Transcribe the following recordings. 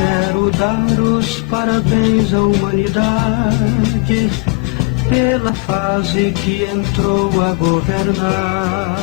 quero dar os parabéns à humanidade pela fase que entrou a governar.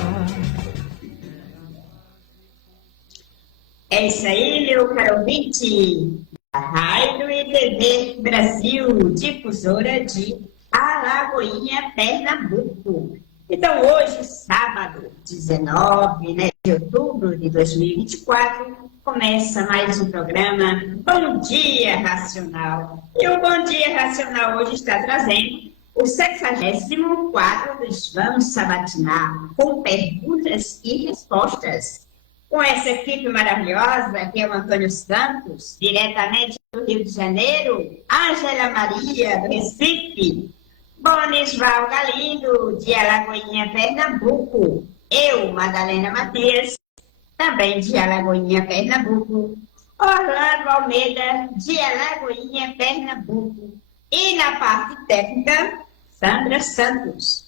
É isso aí, meu caro ouvinte. A Rádio e TV Brasil, difusora de Alagoinha, Pernambuco. Então, hoje, sábado, 19, de outubro de 2024, começa mais um programa Bom Dia Racional. E o Bom Dia Racional hoje está trazendo o 60º quadro dos Vamos Sabatinar, com perguntas e respostas. Com essa equipe maravilhosa, que é o Antônio Santos, diretamente do Rio de Janeiro, Ângela Maria, do Recife, Bonisval Galindo, de Alagoinha, Pernambuco, eu, Madalena Matias, também de Alagoinha, Pernambuco, Orlando Almeida, de Alagoinha, Pernambuco, e na parte técnica, Sandra Santos.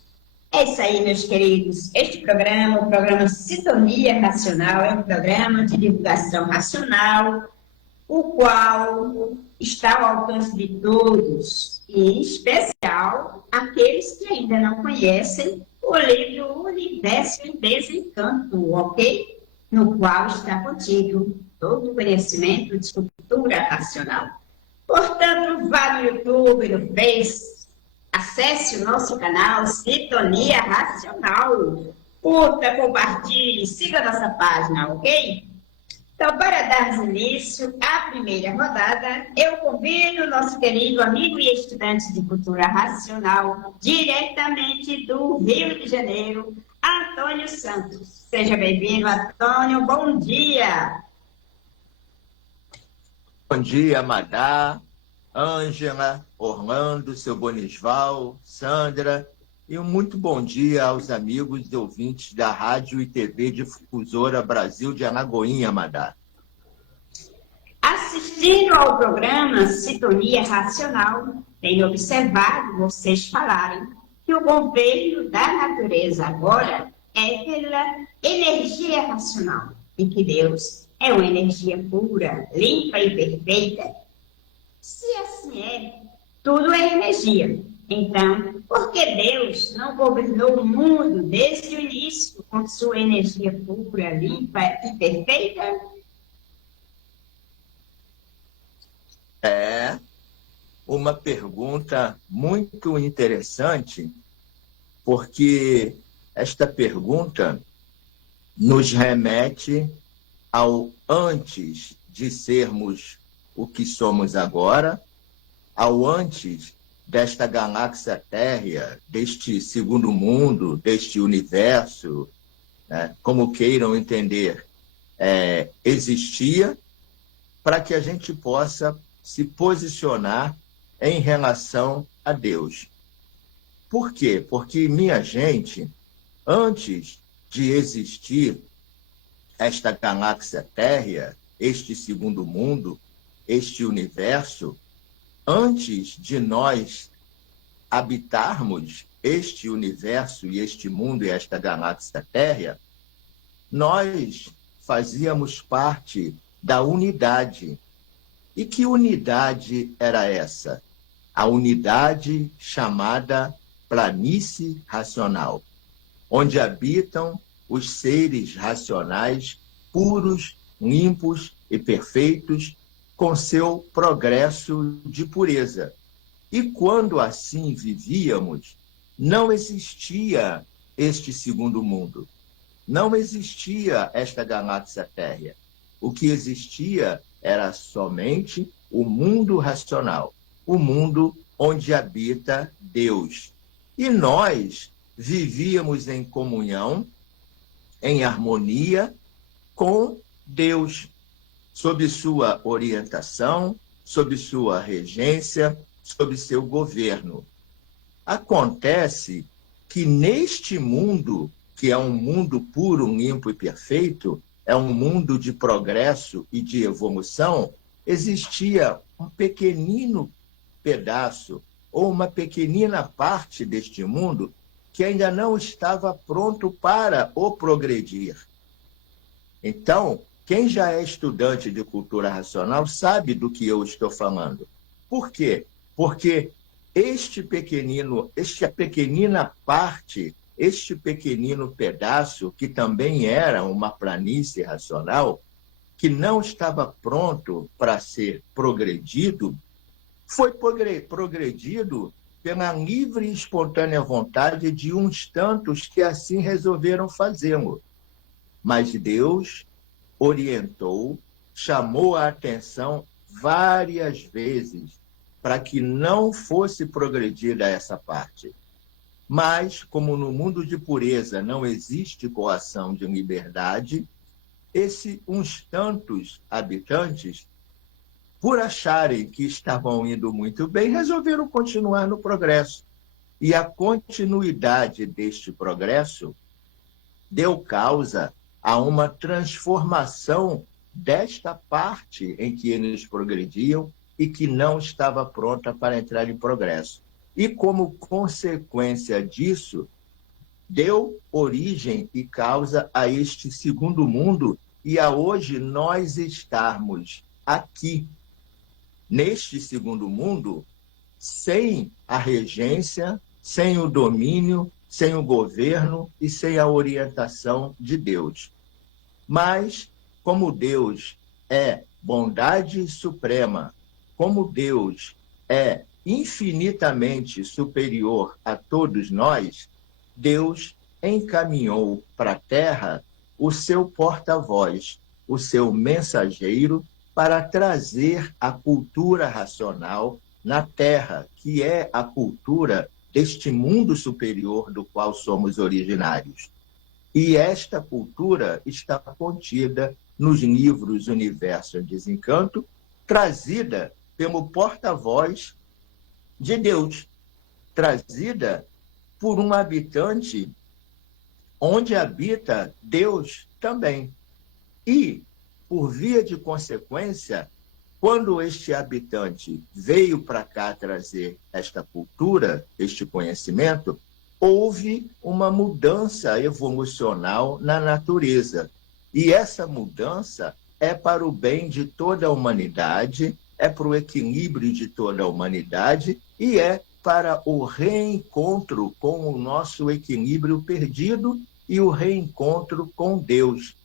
É isso aí, meus queridos. Este programa, o programa Sintonia Racional, é um programa de divulgação racional, o qual está ao alcance de todos, e em especial aqueles que ainda não conhecem o livro Universo em Desencanto, ok? No qual está contido todo o conhecimento de cultura racional. Portanto, vá no YouTube, no Face, acesse o nosso canal Sintonia Racional. Curta, compartilhe, siga a nossa página, ok? Então, para darmos início à primeira rodada, eu convido o nosso querido amigo e estudante de cultura racional, diretamente do Rio de Janeiro, Antônio Santos. Seja bem-vindo, Antônio. Bom dia. Bom dia, Madá, Ângela, Orlando, seu Bonisval, Sandra, e um muito bom dia aos amigos e ouvintes da Rádio e TV Difusora Brasil de Alagoinha, Madá. Assistindo ao programa Sintonia Racional, tenho observado vocês falarem que o governo da natureza agora é pela energia racional e que Deus é uma energia pura, limpa e perfeita. Se assim é, tudo é energia. Então, por que Deus não governou o mundo desde o início com sua energia pura, limpa e perfeita? É uma pergunta muito interessante, porque esta pergunta nos remete ao antes de sermos o que somos agora, ao antes desta galáxia térrea, deste segundo mundo, deste universo, né, como queiram entender, existia, para que a gente possa se posicionar em relação a Deus. Por quê? Porque, minha gente, antes de existir esta galáxia térrea, este segundo mundo, este universo, antes de nós habitarmos este universo e este mundo e esta galáxia térrea, nós fazíamos parte da unidade. E que unidade era essa? A unidade chamada planície racional, onde habitam os seres racionais puros, limpos e perfeitos, com seu progresso de pureza. E quando assim vivíamos, não existia este segundo mundo, não existia esta galáxia térrea. O que existia era somente o mundo racional, o mundo onde habita Deus. E nós vivíamos em comunhão, em harmonia com Deus, sob sua orientação, sob sua regência, sob seu governo. Acontece que neste mundo, que é um mundo puro, limpo e perfeito, é um mundo de progresso e de evolução, existia um pequenino pedaço ou uma pequenina parte deste mundo que ainda não estava pronto para o progredir. Então, Quem já é estudante de cultura racional sabe do que eu estou falando. Por quê? Porque esta pequenina parte, este pequenino pedaço, que também era uma planície racional, que não estava pronto para ser progredido, foi progredido pela livre e espontânea vontade de uns tantos que assim resolveram fazê-lo. Mas Deus orientou, chamou a atenção várias vezes para que não fosse progredida essa parte. Mas, como no mundo de pureza não existe coação de liberdade, uns tantos habitantes, por acharem que estavam indo muito bem, resolveram continuar no progresso. E a continuidade deste progresso deu causa a uma transformação desta parte em que eles progrediam e que não estava pronta para entrar em progresso. E, como consequência disso, deu origem e causa a este segundo mundo e a hoje nós estarmos aqui, neste segundo mundo, sem a regência, sem o domínio, sem o governo e sem a orientação de Deus. Mas, como Deus é bondade suprema, como Deus é infinitamente superior a todos nós, Deus encaminhou para a Terra o seu porta-voz, o seu mensageiro, para trazer a cultura racional na Terra, que é a cultura deste mundo superior do qual somos originários. E esta cultura está contida nos livros Universo em Desencanto, trazida pelo porta-voz de Deus, trazida por um habitante onde habita Deus também. E, por via de consequência, quando este habitante veio para cá trazer esta cultura, este conhecimento, houve uma mudança evolucional na natureza. E essa mudança é para o bem de toda a humanidade, é para o equilíbrio de toda a humanidade e é para o reencontro com o nosso equilíbrio perdido e o reencontro com Deus,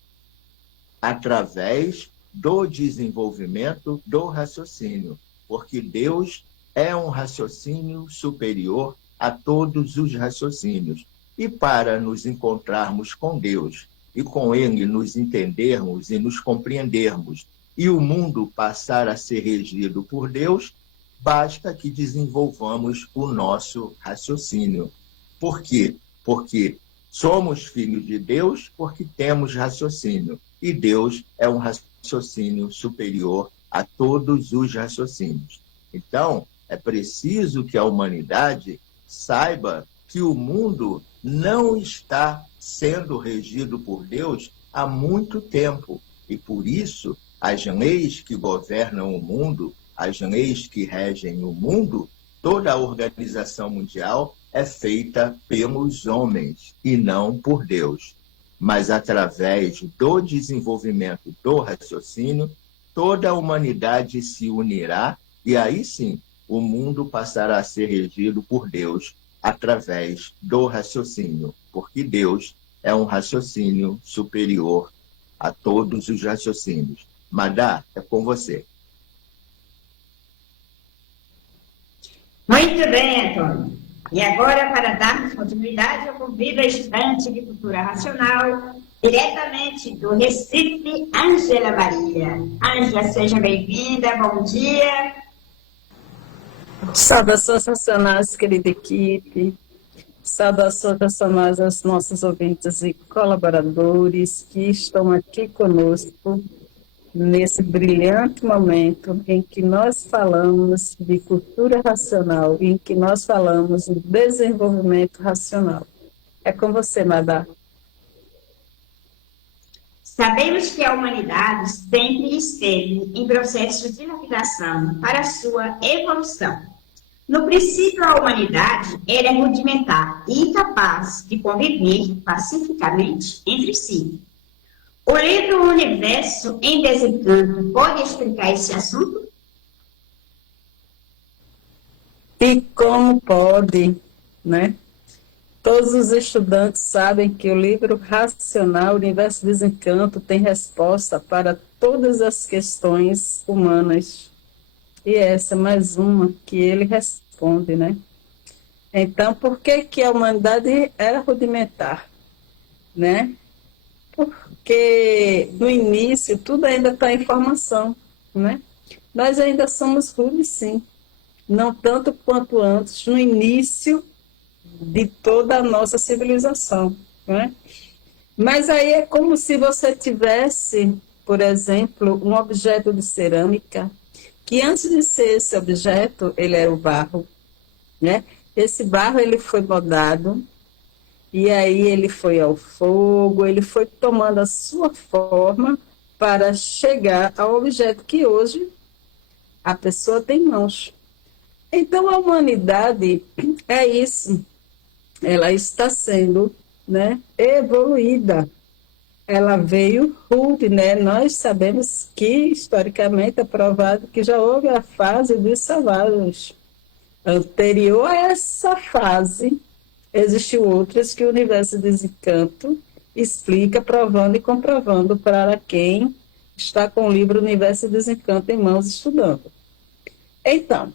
através do desenvolvimento do raciocínio, porque Deus é um raciocínio superior a todos os raciocínios. E para nos encontrarmos com Deus e com Ele nos entendermos e nos compreendermos e o mundo passar a ser regido por Deus, basta que desenvolvamos o nosso raciocínio. Por quê? Porque somos filhos de Deus, porque temos raciocínio. E Deus é um raciocínio superior a todos os raciocínios. Então, é preciso que a humanidade saiba que o mundo não está sendo regido por Deus há muito tempo. E por isso, as leis que governam o mundo, as leis que regem o mundo, toda a organização mundial é feita pelos homens e não por Deus. Mas através do desenvolvimento do raciocínio, toda a humanidade se unirá e aí sim o mundo passará a ser regido por Deus através do raciocínio, porque Deus é um raciocínio superior a todos os raciocínios. Madá, é com você. Muito bem, Antônio. E agora, para darmos continuidade, eu convido a estudante de cultura racional, diretamente do Recife, Ângela Maria. Ângela, seja bem-vinda, bom dia. Saudações racionais, querida equipe. Saudações racionais aos nossos ouvintes e colaboradores que estão aqui conosco nesse brilhante momento em que nós falamos de cultura racional, em que nós falamos de desenvolvimento racional. É com você, Madá. Sabemos que a humanidade sempre esteve em processo de lapidação para a sua evolução. No princípio, a humanidade era rudimentar e incapaz de conviver pacificamente entre si. O livro Universo em Desencanto pode explicar esse assunto? E como pode, né? Todos os estudantes sabem que o livro racional Universo de Desencanto tem resposta para todas as questões humanas. E essa é mais uma que ele responde, né? Então, por que a humanidade era rudimentar, né? Porque no início tudo ainda está em formação, né? Nós ainda somos rudes, sim. Não tanto quanto antes, no início de toda a nossa civilização, né? Mas aí é como se você tivesse, por exemplo, um objeto de cerâmica, que antes de ser esse objeto, ele era o barro, né? Esse barro, ele foi moldado, e aí ele foi ao fogo, ele foi tomando a sua forma para chegar ao objeto que hoje a pessoa tem em mãos. Então, a humanidade é isso. Ela está sendo, né, evoluída. Ela veio rude, né? Nós sabemos que, historicamente, é provado que já houve a fase dos selvagens. Anterior a essa fase, existem outras que o Universo de Desencanto explica, provando e comprovando para quem está com o livro Universo de Desencanto em mãos estudando. Então,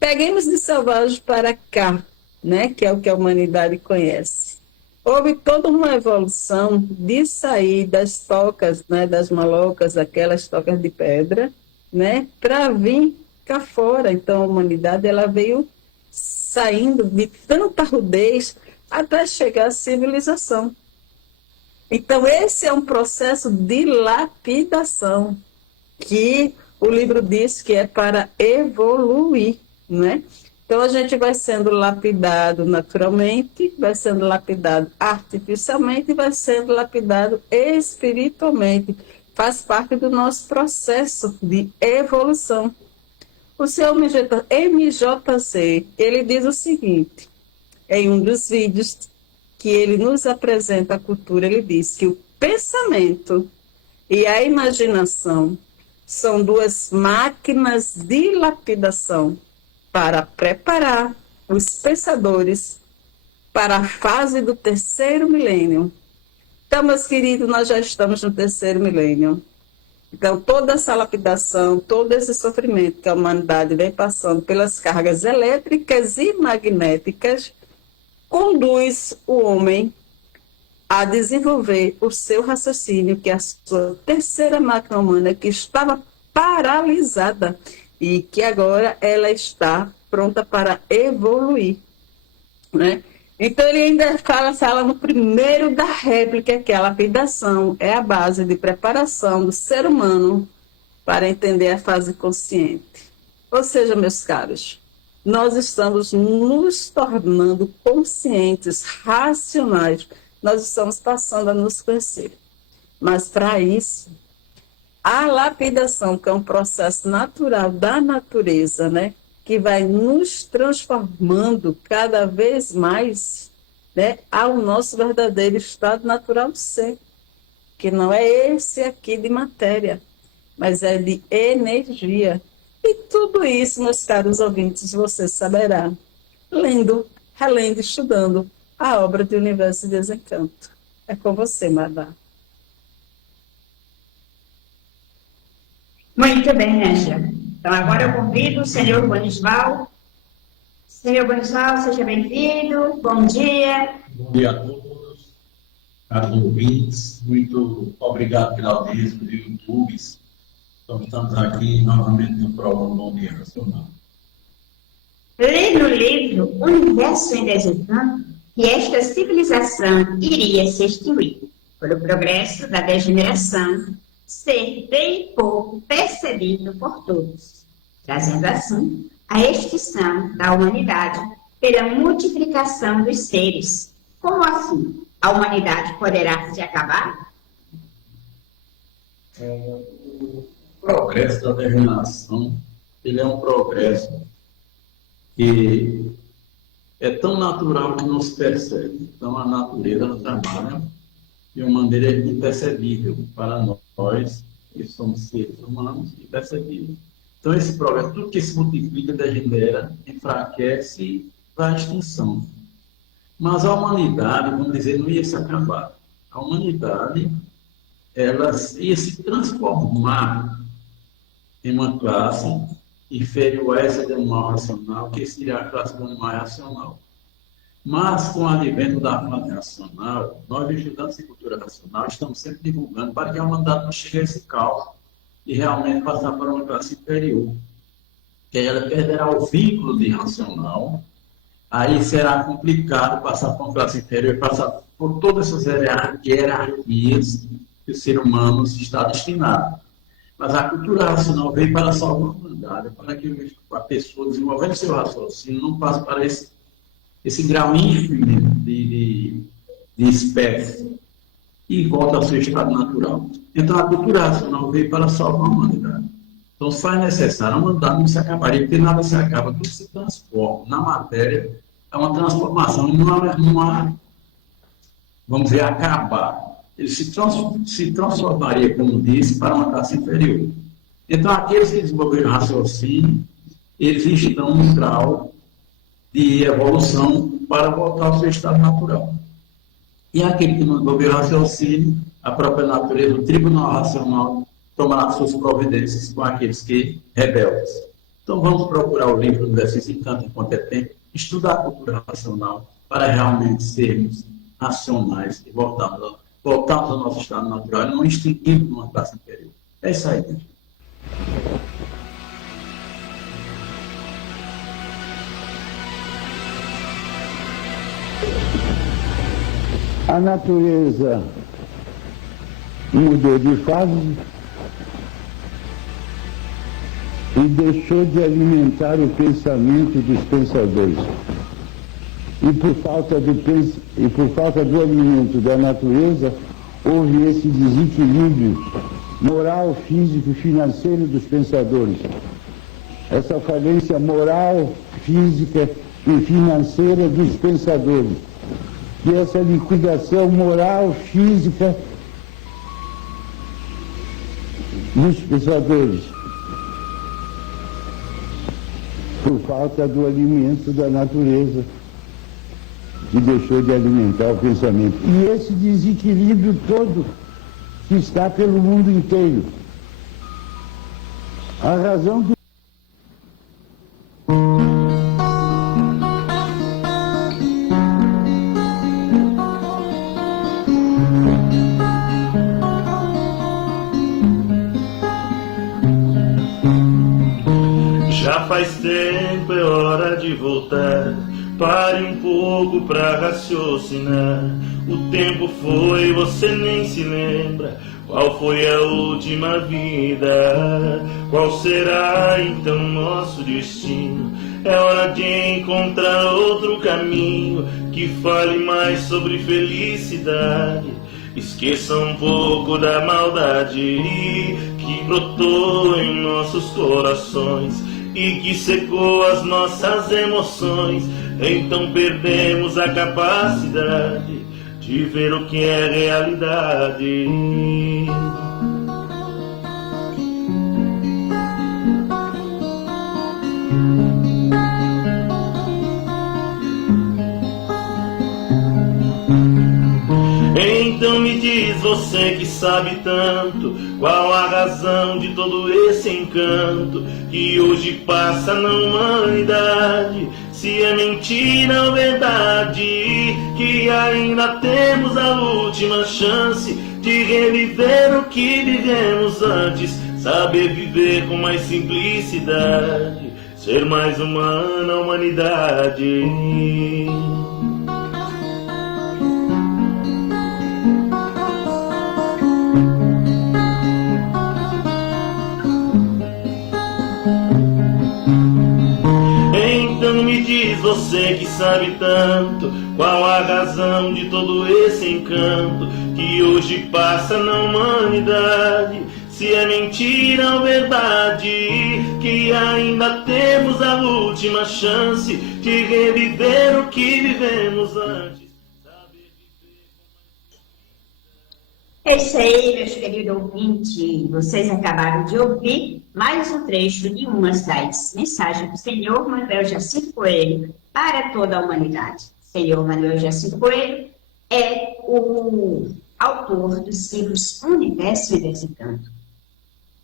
peguemos de selvagem para cá, né, que é o que a humanidade conhece. Houve toda uma evolução de sair das tocas, né, das malocas, aquelas tocas de pedra, né, para vir cá fora. Então, a humanidade ela veio saindo de tanta rudez até chegar à civilização. Então, esse é um processo de lapidação, que o livro diz que é para evoluir, né? Então, a gente vai sendo lapidado naturalmente, vai sendo lapidado artificialmente, vai sendo lapidado espiritualmente. Faz parte do nosso processo de evolução. O seu MJC, ele diz o seguinte, em um dos vídeos que ele nos apresenta a cultura, ele diz que o pensamento e a imaginação são duas máquinas de lapidação para preparar os pensadores para a fase do terceiro milênio. Então, meus queridos, nós já estamos no terceiro milênio. Então, toda essa lapidação, todo esse sofrimento que a humanidade vem passando pelas cargas elétricas e magnéticas, conduz o homem a desenvolver o seu raciocínio, que é a sua terceira máquina humana, que estava paralisada e que agora ela está pronta para evoluir, né? Então, ele ainda fala no primeiro da réplica, que a lapidação é a base de preparação do ser humano para entender a fase consciente. Ou seja, meus caros, nós estamos nos tornando conscientes, racionais, nós estamos passando a nos conhecer. Mas, para isso, a lapidação, que é um processo natural da natureza, né, que vai nos transformando cada vez mais, né, ao nosso verdadeiro estado natural de ser, que não é esse aqui de matéria, mas é de energia. E tudo isso, meus caros ouvintes, você saberá lendo, relendo, estudando a obra de Universo de Desencanto. É com você, Madá. Muito bem, Ângela. Então, agora eu convido o senhor Bonisval. Senhor Bonisval, seja bem-vindo. Bom dia. Bom dia a todos, caros ouvintes. Muito obrigado pela audiência do YouTube. Então, estamos aqui novamente no programa Bom Dia Racional. Lê no livro Universo em Desencanto que esta civilização iria se extinguir pelo progresso da degeneração, ser bem pouco percebido por todos, trazendo assim a extinção da humanidade pela multiplicação dos seres. Como assim? A humanidade poderá se acabar? O progresso da degeneração, ele é um progresso que é tão natural que não se percebe. Então, a natureza trabalha de uma maneira impercebível para nós, que somos seres humanos, impercebível. Então, esse progresso, tudo que se multiplica, degenera, enfraquece e vai à extinção. Mas a humanidade, vamos dizer, não ia se acabar. A humanidade, ela ia se transformar em uma classe inferior a essa do animal racional, que seria a classe do animal racional. Mas, com o advento da fase racional, nós, estudantes de cultura racional, estamos sempre divulgando para que a humanidade não chegue a esse caos e realmente passar para uma classe inferior. Que aí ela perderá o vínculo de racional, aí será complicado passar para uma classe inferior, passar por todas essas hierarquias que o ser humano está destinado. Mas a cultura racional veio para salvar a humanidade, para que a pessoa, desenvolvendo seu raciocínio, não passe para esse grau ínfimo de espécie e volta ao seu estado natural. Então, a cultura racional veio para salvar a humanidade. Então, se faz necessário, a humanidade não se acabaria, porque nada se acaba, tudo se transforma. Na matéria, é uma transformação, não vamos dizer, acabar. Ele se transformaria, como disse, para uma classe inferior. Então, aqueles que desenvolveram raciocínio, eles estão num grau de evolução para voltar ao seu estado natural. E aquele que não desenvolveu raciocínio, a própria natureza, o tribunal racional, tomará suas providências com aqueles que rebeldes. Então, vamos procurar o livro do Exercício Encanto Enquanto é Tempo, estudar a cultura racional para realmente sermos racionais e voltarmos ao nosso estado natural e não extinguirmos numa classe inferior. É isso aí, gente. A natureza mudou de fase e deixou de alimentar o pensamento dos pensadores. E por falta do alimento da natureza, houve esse desequilíbrio moral, físico e financeiro dos pensadores. Essa falência moral, física e financeira dos pensadores. E essa liquidação moral, física dos pensadores, por falta do alimento da natureza, que deixou de alimentar o pensamento. E esse desequilíbrio todo que está pelo mundo inteiro. A razão do Já faz tempo, é hora de voltar. Pare um pouco pra raciocinar. O tempo foi, você nem se lembra. Qual foi a última vida? Qual será então nosso destino? É hora de encontrar outro caminho que fale mais sobre felicidade. Esqueça um pouco da maldade que brotou em nossos corações e que secou as nossas emoções. Então perdemos a capacidade de ver o que é realidade. Então me diz você que sabe tanto, qual a razão de todo esse encanto que hoje passa na humanidade? Se é mentira ou verdade, que ainda temos a última chance de reviver o que vivemos antes, saber viver com mais simplicidade, ser mais humana a humanidade. Então me diz você que sabe tanto, qual a razão de todo esse encanto que hoje passa na humanidade? Se é mentira ou verdade, que ainda temos a última chance de reviver o que vivemos antes. É isso aí, meus queridos ouvintes. Vocês acabaram de ouvir mais um trecho de uma das mensagens do Senhor Manuel Jacinto Coelho para toda a humanidade. O Senhor Manuel Jacinto Coelho é o autor dos livros Universo e Desencanto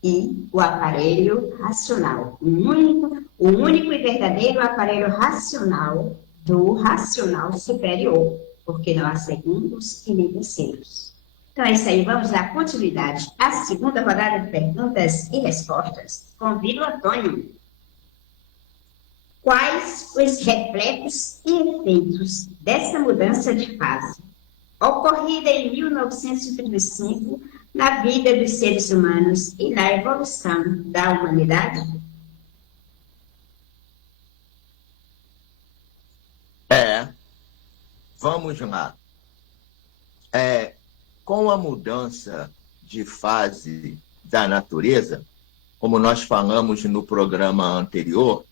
e o aparelho racional, o único e verdadeiro aparelho racional do racional superior, porque não há segundos e nem terceiros. Então é isso aí, vamos dar continuidade à segunda rodada de perguntas e respostas. Convido o Antônio. Quais os reflexos e efeitos dessa mudança de fase, ocorrida em 1935, na vida dos seres humanos e na evolução da humanidade? Vamos lá. Com a mudança de fase da natureza, como nós falamos no programa anterior,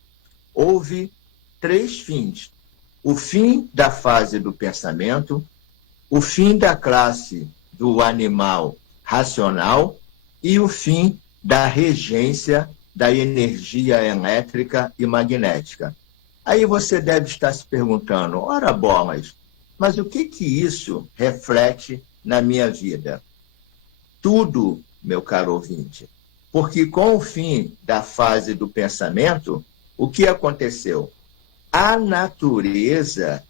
houve 3 fins. O fim da fase do pensamento, o fim da classe do animal racional e o fim da regência da energia elétrica e magnética. Aí você deve estar se perguntando, ora bolas, mas o que isso reflete na minha vida? Tudo, meu caro ouvinte, porque com o fim da fase do pensamento, o que aconteceu? A natureza,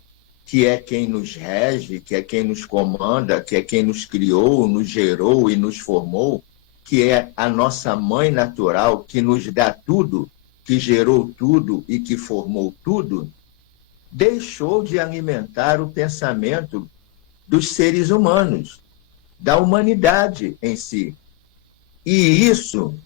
que é quem nos rege, que é quem nos comanda, que é quem nos criou, nos gerou e nos formou, que é a nossa mãe natural, que nos dá tudo, que gerou tudo e que formou tudo, deixou de alimentar o pensamento dos seres humanos, da humanidade em si. E isso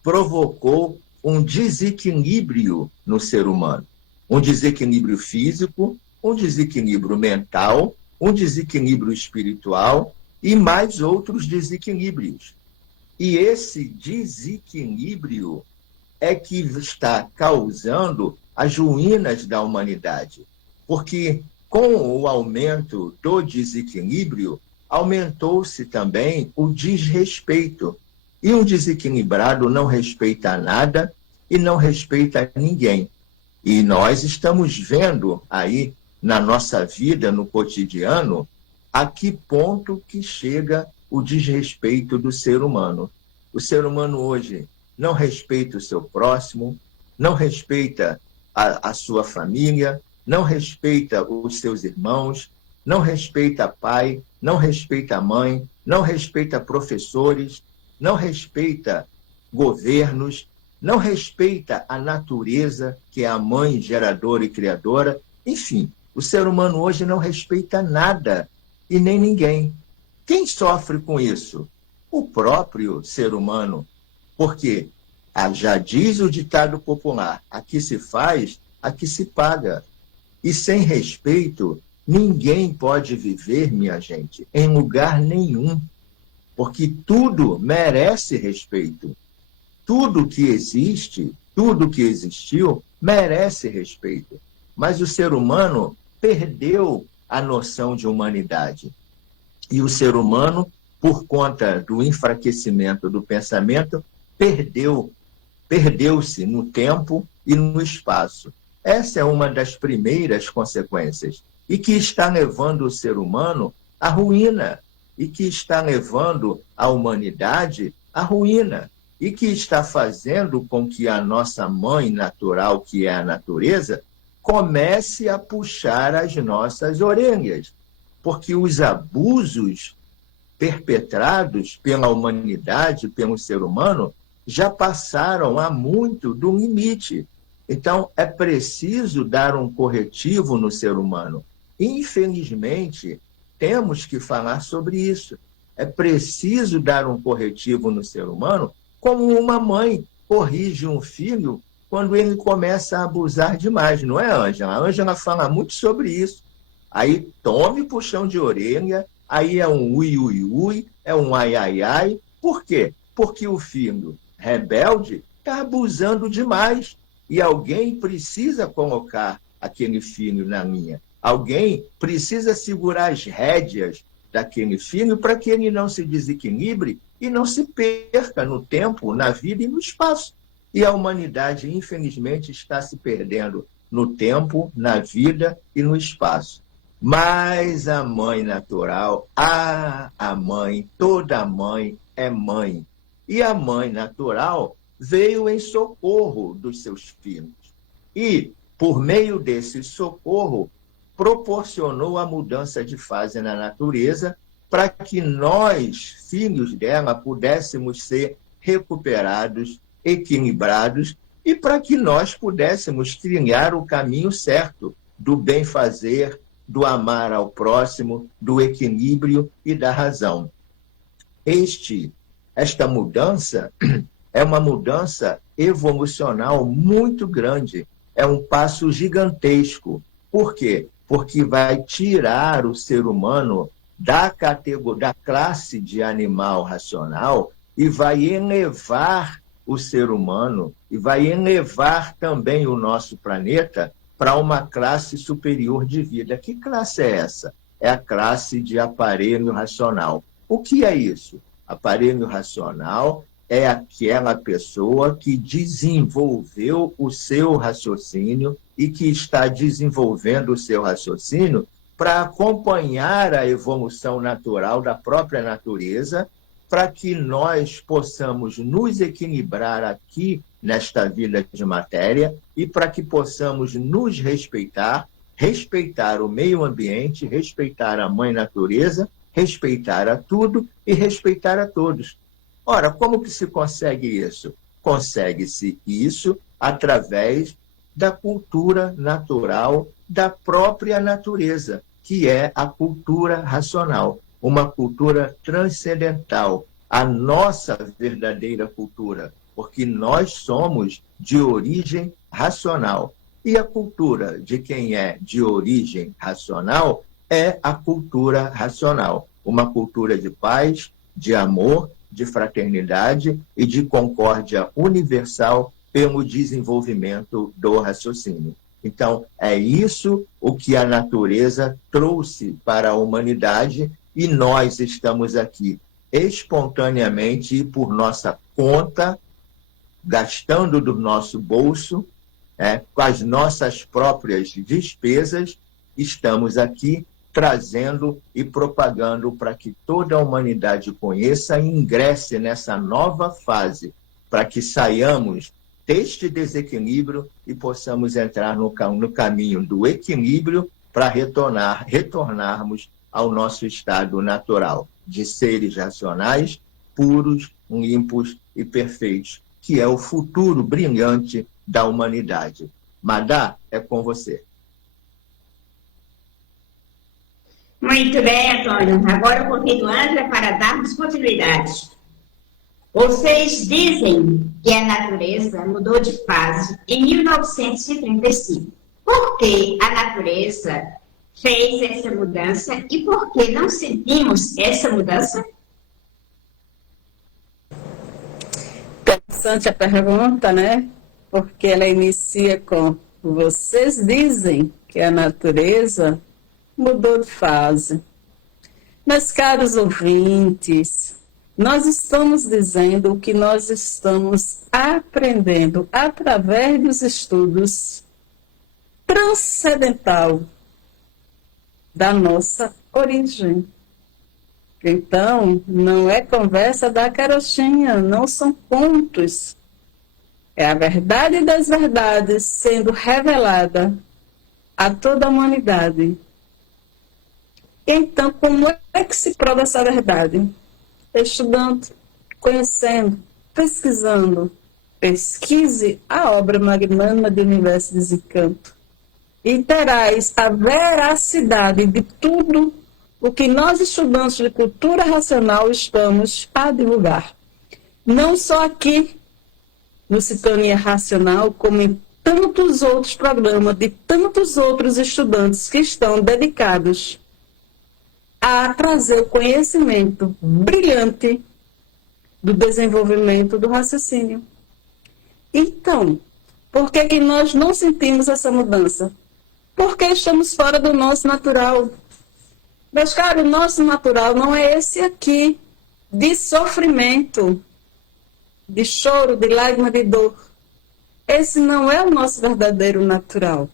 provocou um desequilíbrio no ser humano. Um desequilíbrio físico, um desequilíbrio mental, um desequilíbrio espiritual e mais outros desequilíbrios. E esse desequilíbrio é que está causando as ruínas da humanidade. Porque com o aumento do desequilíbrio, aumentou-se também o desrespeito. E um desequilibrado não respeita nada e não respeita ninguém. E nós estamos vendo aí na nossa vida, no cotidiano, a que ponto que chega o desrespeito do ser humano. O ser humano hoje não respeita o seu próximo, não respeita a sua família, não respeita os seus irmãos, não respeita pai, não respeita mãe, não respeita professores, não respeita governos, não respeita a natureza, que é a mãe geradora e criadora. Enfim, o ser humano hoje não respeita nada e nem ninguém. Quem sofre com isso? O próprio ser humano. Porque já diz o ditado popular, aqui se faz, aqui se paga. E sem respeito, ninguém pode viver, minha gente, em lugar nenhum. Porque tudo merece respeito. Tudo que existe, tudo que existiu, merece respeito. Mas o ser humano perdeu a noção de humanidade. E o ser humano, por conta do enfraquecimento do pensamento, perdeu-se no tempo e no espaço. Essa é uma das primeiras consequências, e que está levando o ser humano à ruína, e que está levando a humanidade à ruína, e que está fazendo com que a nossa mãe natural, que é a natureza, comece a puxar as nossas orelhas, porque os abusos perpetrados pela humanidade, pelo ser humano, já passaram há muito do limite. Então, é preciso dar um corretivo no ser humano. Infelizmente, temos que falar sobre isso. É preciso dar um corretivo no ser humano, como uma mãe corrige um filho quando ele começa a abusar demais, não é, Ângela? A Ângela fala muito sobre isso. Aí tome puxão de orelha, aí é um ui, ui, ui, é um ai, ai, ai. Por quê? Porque o filho rebelde está abusando demais. E alguém precisa colocar aquele filho na linha. Alguém precisa segurar as rédeas daquele filho para que ele não se desequilibre e não se perca no tempo, na vida e no espaço. E a humanidade, infelizmente, está se perdendo no tempo, na vida e no espaço. Mas a mãe natural, a mãe, toda mãe é mãe. E a mãe natural veio em socorro dos seus filhos. E, por meio desse socorro, proporcionou a mudança de fase na natureza para que nós, filhos dela, pudéssemos ser recuperados, equilibrados e para que nós pudéssemos trilhar o caminho certo do bem-fazer, do amar ao próximo, do equilíbrio e da razão. Esta mudança é uma mudança evolucional muito grande, é um passo gigantesco. Por quê? Porque vai tirar o ser humano da classe de animal racional e vai elevar o ser humano e vai elevar também o nosso planeta para uma classe superior de vida. Que classe é essa? É a classe de aparelho racional. O que é isso? Aparelho racional é aquela pessoa que desenvolveu o seu raciocínio e que está desenvolvendo o seu raciocínio para acompanhar a evolução natural da própria natureza, para que nós possamos nos equilibrar aqui nesta vida de matéria e para que possamos nos respeitar, respeitar o meio ambiente, respeitar a mãe natureza, respeitar a tudo e respeitar a todos. Ora, como que se consegue isso? Consegue-se isso através da cultura natural da própria natureza, que é a cultura racional, uma cultura transcendental, a nossa verdadeira cultura, porque nós somos de origem racional. E a cultura de quem é de origem racional é a cultura racional, uma cultura de paz, de amor, de fraternidade e de concórdia universal pelo desenvolvimento do raciocínio. Então, é isso o que a natureza trouxe para a humanidade e nós estamos aqui espontaneamente e por nossa conta, gastando do nosso bolso, com as nossas próprias despesas, estamos aqui trazendo e propagando para que toda a humanidade conheça e ingresse nessa nova fase, para que saiamos deste desequilíbrio e possamos entrar no caminho do equilíbrio para retornarmos ao nosso estado natural, de seres racionais, puros, limpos e perfeitos, que é o futuro brilhante da humanidade. Madá, é com você. Muito bem, Antônio. Agora o convido André para darmos continuidade. Vocês dizem que a natureza mudou de fase em 1935. Por que a natureza fez essa mudança e por que não sentimos essa mudança? Interessante a pergunta, né? Porque ela inicia com: vocês dizem que a natureza mudou de fase. Meus caros ouvintes, nós estamos dizendo o que nós estamos aprendendo através dos estudos transcendental da nossa origem. Então, não é conversa da carochinha, não são contos. É a verdade das verdades sendo revelada a toda a humanidade. Então, como é que se prova essa verdade? Estudando, conhecendo, pesquisando. Pesquise a obra magnânima do Universo de Desencanto e terás a veracidade de tudo o que nós, estudantes de cultura racional, estamos a divulgar. Não só aqui, no Sintonia Racional, como em tantos outros programas de tantos outros estudantes que estão dedicados a trazer o conhecimento brilhante do desenvolvimento do raciocínio. Então, por que nós não sentimos essa mudança? Porque estamos fora do nosso natural. Meus caros, o nosso natural não é esse aqui, de sofrimento, de choro, de lágrima, de dor. Esse não é o nosso verdadeiro natural.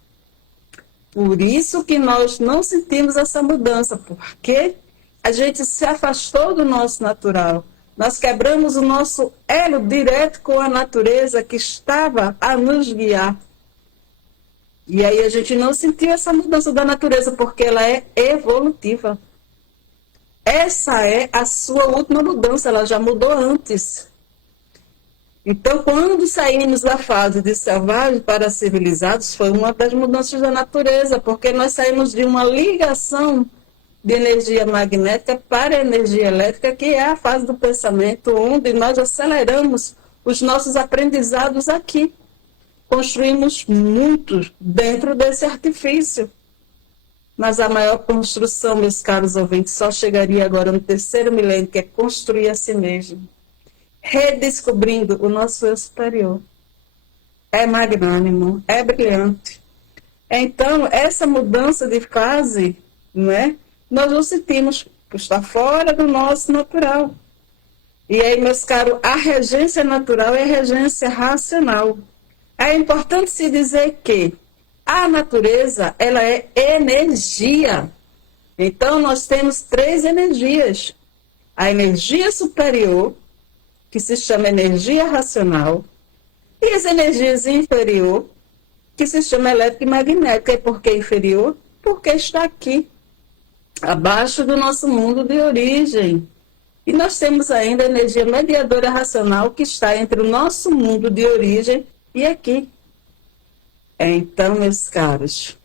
Por isso que nós não sentimos essa mudança, porque a gente se afastou do nosso natural. Nós quebramos o nosso elo direto com a natureza que estava a nos guiar. E aí a gente não sentiu essa mudança da natureza, porque ela é evolutiva. Essa é a sua última mudança, ela já mudou antes. Então, quando saímos da fase de selvagens para civilizados, foi uma das mudanças da natureza, porque nós saímos de uma ligação de energia magnética para a energia elétrica, que é a fase do pensamento, onde nós aceleramos os nossos aprendizados aqui. Construímos muito dentro desse artifício. Mas a maior construção, meus caros ouvintes, só chegaria agora no terceiro milênio, que é construir a si mesmo. Redescobrindo o nosso eu superior. É magnânimo, é brilhante. Então, essa mudança de fase, né, nós não sentimos, porque está fora do nosso natural. E aí, meus caros, a regência natural é a regência racional. É importante se dizer que a natureza, ela é energia. Então, nós temos 3 energias. A energia superior, que se chama energia racional, e as energias inferior, que se chama elétrica e magnética. E por que inferior? Porque está aqui, abaixo do nosso mundo de origem. E nós temos ainda a energia mediadora racional, que está entre o nosso mundo de origem e aqui. Então, meus caros,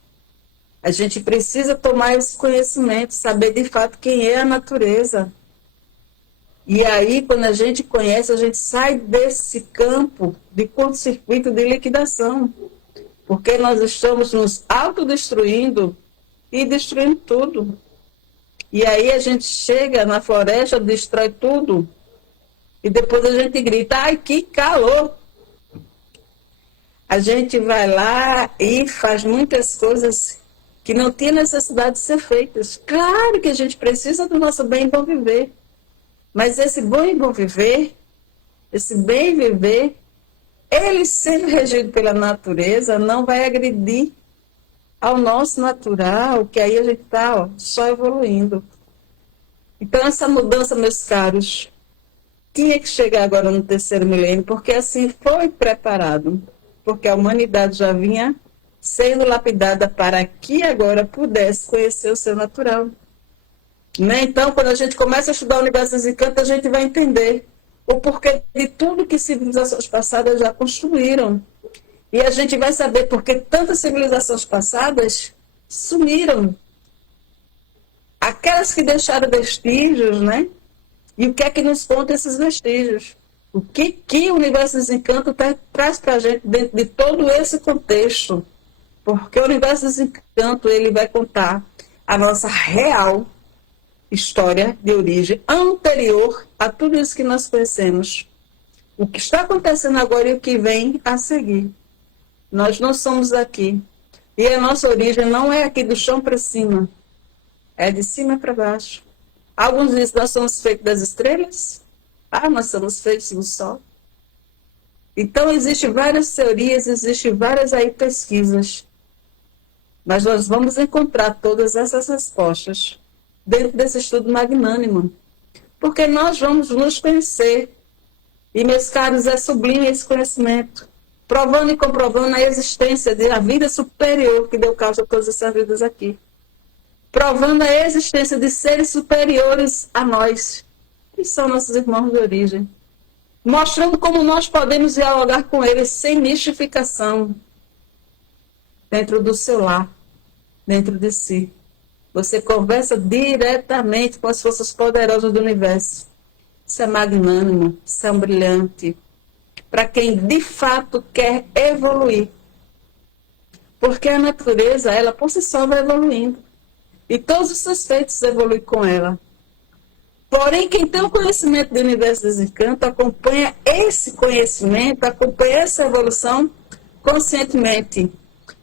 a gente precisa tomar esse conhecimento, saber de fato quem é a natureza. E aí, quando a gente conhece, a gente sai desse campo de curto-circuito de liquidação. Porque nós estamos nos autodestruindo e destruindo tudo. E aí a gente chega na floresta, destrói tudo. E depois a gente grita, ai, que calor! A gente vai lá e faz muitas coisas que não tem necessidade de ser feitas. Claro que a gente precisa do nosso bem e bom viver. Mas esse bom e bom viver, esse bem viver, ele sendo regido pela natureza, não vai agredir ao nosso natural, que aí a gente está só evoluindo. Então, essa mudança, meus caros, tinha que chegar agora no terceiro milênio, porque assim foi preparado. Porque a humanidade já vinha sendo lapidada para que agora pudesse conhecer o seu natural. Né? Então, quando a gente começa a estudar o universo dos encantos, a gente vai entender o porquê de tudo que civilizações passadas já construíram. E a gente vai saber por que tantas civilizações passadas sumiram. Aquelas que deixaram vestígios, né? E o que é que nos conta esses vestígios? O que o universo dos encantos traz para a gente dentro de todo esse contexto? Porque o universo dos encantos, ele vai contar a nossa real história de origem anterior a tudo isso que nós conhecemos. O que está acontecendo agora e o que vem a seguir. Nós não somos aqui. E a nossa origem não é aqui do chão para cima. É de cima para baixo. Alguns dizem que nós somos feitos das estrelas. Nós somos feitos do sol. Então, existem várias teorias, existem várias aí pesquisas. Mas nós vamos encontrar todas essas respostas dentro desse estudo magnânimo. Porque nós vamos nos conhecer. E, meus caros, é sublime esse conhecimento. Provando e comprovando a existência da vida superior que deu causa a todas essas vidas aqui. Provando a existência de seres superiores a nós, que são nossos irmãos de origem. Mostrando como nós podemos dialogar com eles sem mistificação. Dentro do seu lar, dentro de si. Você conversa diretamente com as forças poderosas do universo. Isso é magnânimo, isso é um brilhante. Para quem de fato quer evoluir. Porque a natureza, ela por si só vai evoluindo. E todos os seus feitos evoluem com ela. Porém, quem tem o conhecimento do universo dos encantos acompanha esse conhecimento, acompanha essa evolução conscientemente.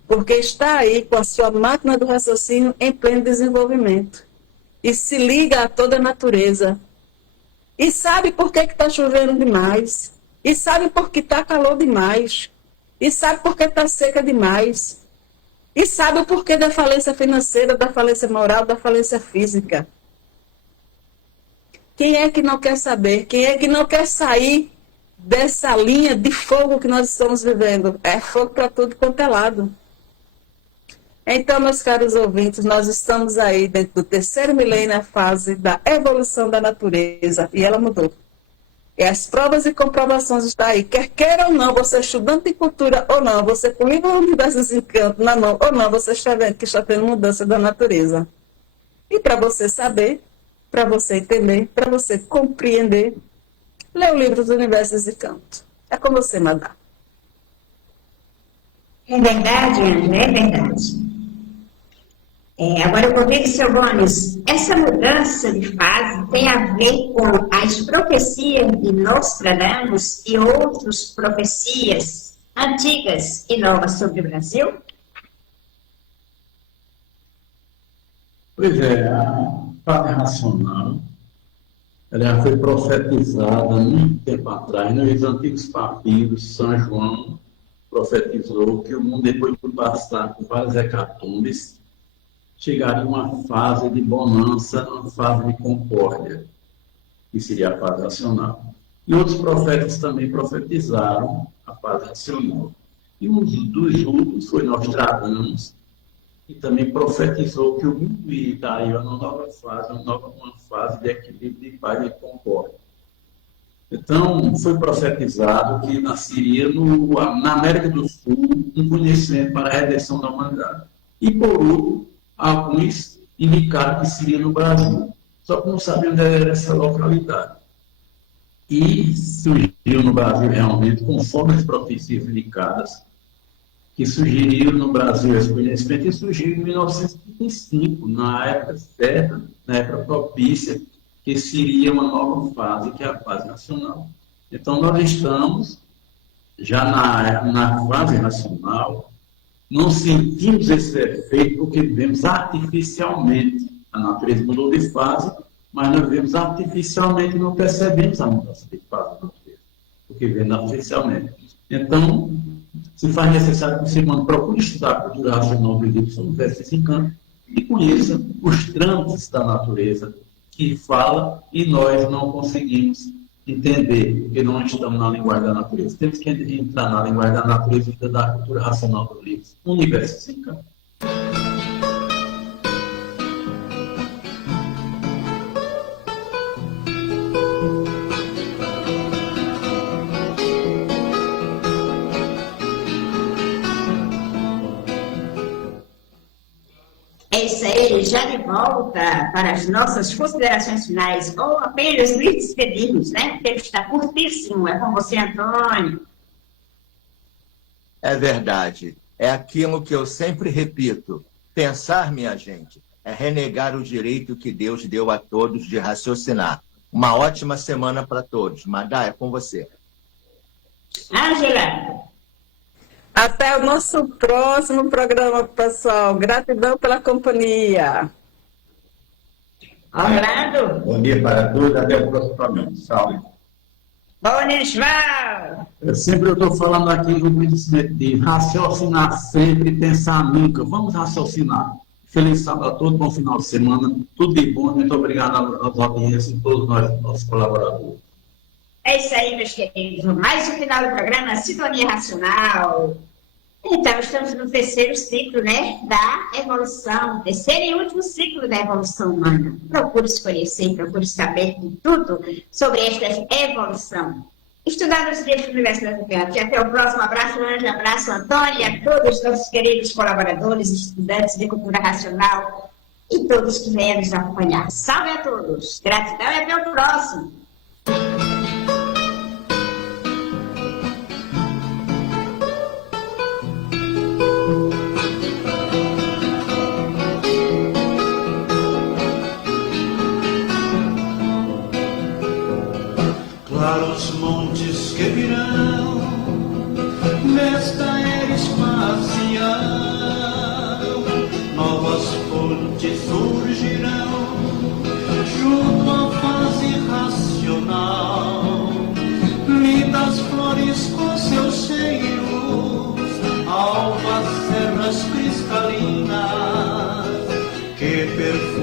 Porque está aí com a sua máquina do raciocínio em pleno desenvolvimento. e se liga a toda a natureza. E sabe por que está chovendo demais. E sabe por que está calor demais. E sabe por que está seca demais. E sabe o porquê da falência financeira, da falência moral, da falência física. Quem é que não quer saber? Quem é que não quer sair dessa linha de fogo que nós estamos vivendo? É fogo para tudo quanto é lado. Então, meus caros ouvintes, nós estamos aí dentro do terceiro milênio, a fase da evolução da natureza, e ela mudou. E as provas e comprovações estão aí. Quer queira ou não, você é estudante de cultura ou não, você com o livro Universos Encanto na mão ou não, você está vendo que está tendo mudança da natureza. E para você saber, para você entender, para você compreender, lê o livro dos Universos Encanto. É com você, Madá. É verdade, Ângela, é verdade. Agora eu convido, seu Gomes, essa mudança de fase tem a ver com as profecias de Nostradamus e outras profecias antigas e novas sobre o Brasil? Pois é, a fase racional, ela já foi profetizada há muito tempo atrás, nos antigos papiros. São João profetizou que o mundo, depois de passar por várias hecatombes, chegaria a uma fase de bonança, uma fase de concórdia, que seria a fase racional. E outros profetas também profetizaram a fase racional. E um dos últimos foi Nostradamus, que também profetizou que o mundo estaria uma nova fase, uma fase de equilíbrio, de paz e concórdia. Então, foi profetizado que nasceria na América do Sul um conhecimento para a redenção da humanidade. E, por último, alguns indicaram que seria no Brasil, só que não sabiam onde era essa localidade. E surgiu no Brasil realmente, conforme as profecias indicadas, que surgiria no Brasil esse conhecimento, e surgiu em 1935, na época certa, na época propícia, que seria uma nova fase, que é a fase nacional. Então, nós estamos já na fase racional. Não sentimos esse efeito porque vivemos artificialmente. A natureza mudou de fase, mas nós vivemos artificialmente e não percebemos a mudança de fase da natureza, porque vivemos artificialmente. Então, se faz necessário que o ser humano procure estudar a cultura racional do livro sobre Universos Encanto e conheça os trâmites da natureza que fala e nós não conseguimos entender, porque não estamos na linguagem da natureza. Temos que entrar na linguagem da natureza e da cultura racional do livro. Universos Encanto. É isso aí, já de volta para as nossas considerações finais, ou apenas nos despedirmos, né? Porque ele está curtíssimo. É com você, Antônio. É verdade. É aquilo que eu sempre repito. Pensar, minha gente, é renegar o direito que Deus deu a todos de raciocinar. Uma ótima semana para todos. Madá, é com você. Ângela. Até o nosso próximo programa, pessoal. Gratidão pela companhia. Orlando. Bom dia para todos. Até o próximo programa. Salve. Bonisval. Eu estou falando aqui no conhecimento de raciocinar sempre e pensar nunca. Vamos raciocinar. Feliz sábado a todos, bom final de semana. Tudo de bom. Muito obrigado às audiências e todos nós, nossos colaboradores. É isso aí, meus queridos. Mais um final do programa, Sintonia Racional. Então, estamos no terceiro ciclo, né, da evolução, terceiro e último ciclo da evolução humana. Procure se conhecer, procure saber de tudo sobre esta evolução. Estudar nos livros do Universidade do Canto. E até o próximo. Abraço, Ângela, abraço, Antônio, e a todos os nossos queridos colaboradores, estudantes de cultura racional e todos que venham nos acompanhar. Salve a todos. Gratidão e até o próximo. Claros montes que virão nesta era espacial, novas fontes surgirão perfeito.